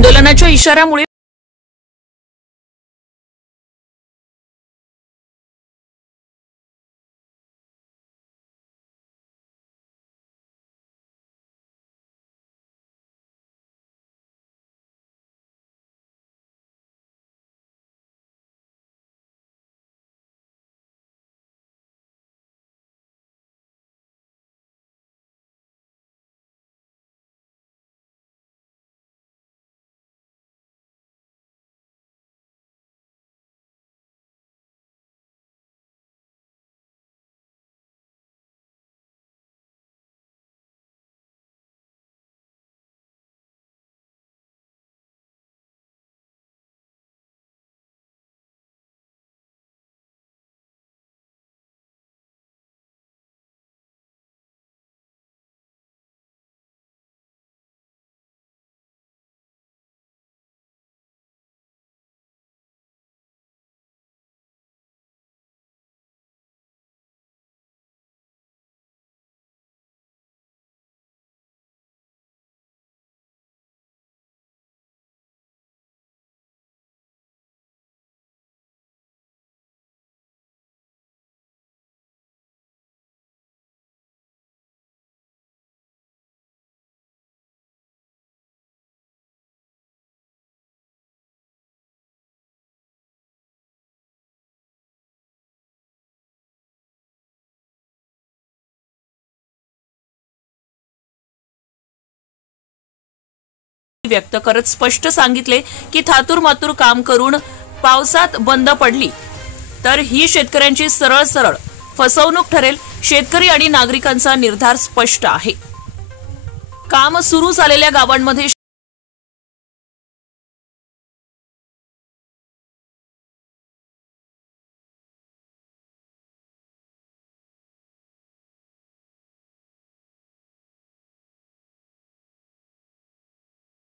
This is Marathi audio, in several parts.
आंदोलनाच्या इशाऱ्यामुळे व्यक्त करत स्पष्ट सांगितले की थातूर मातूर काम करून पावसात बंद पडली तर ही शेतकऱ्यांची सरळ सरळ फसवणूक ठरेल। शेतकरी आणि नागरिकांचा निर्धार स्पष्ट आहे। काम सुरू झालेल्या गावांमध्ये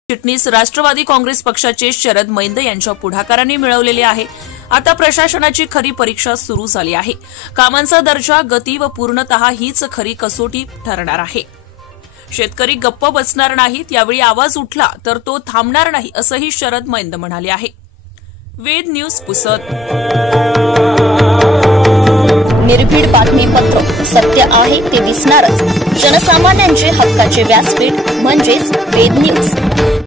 चिटणीस राष्ट्रवादी काँग्रेस पक्षाचे शरद मैंद यांच्या पुढाकाराने मिळवलेले आहे। आता प्रशासनाची खरी परीक्षा सुरू झाली आहे। कामांचा दर्जा, गती व पूर्णतः हीच खरी कसोटी ठरणार आहे। शेतकरी गप्प बसणार नाहीत। यावेळी आवाज उठला तर तो थांबणार नाही असंही शरद मैंद म्हणाले आहे। वेद न्यूज पुसद। निर्भीड बातमीपत्र, सत्य आहे ते दिसणारच। जनसामान्यांचे हक्काचे व्यासपीठ म्हणजेच वेद न्यूज।